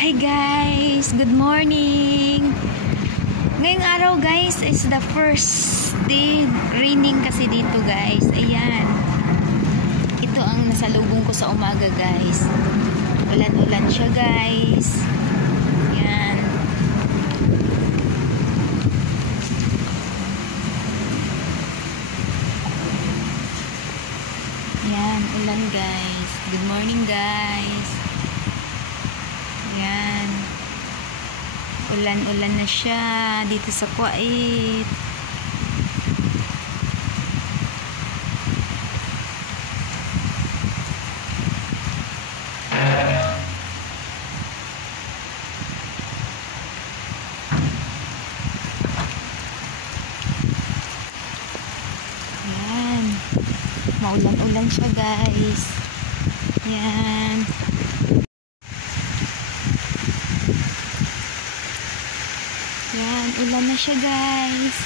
Hi guys! Good morning! Ngayong araw guys is the first day raining kasi dito guys. Ayan. Ito ang nasalubong ko sa umaga guys. Ulan-ulan siya guys. Ayan. Ayan, ulan guys. Good morning guys. Ayan. Ulan-ulan na siya dito sa Kuwait. Ayan. Maulan-ulan siya guys. Ayan. Yan, ulan na siya guys.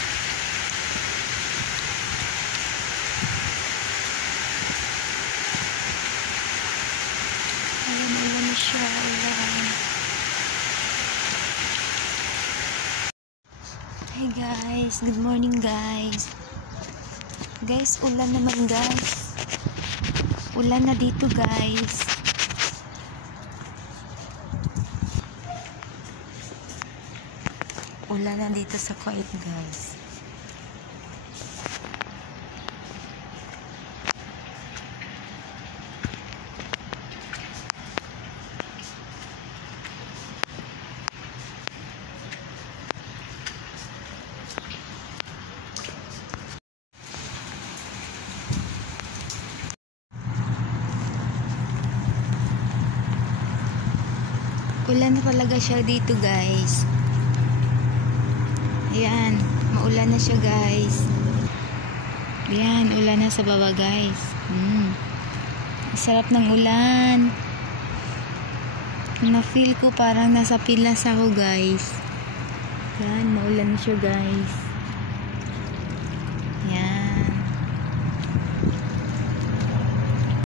Ulan na siya, ulan. Hey guys, good morning guys. Guys, ulan naman guys. Ulan na dito guys. Ulan na dito sa Kuwait guys. Ulan na talaga siya dito guys. Ayan, maulan na siya guys. Ayan, ulan na sa baba guys. Sarap ng ulan. Na-feel ko parang nasa Pilas ako guys. Ayan, maulan na siya guys.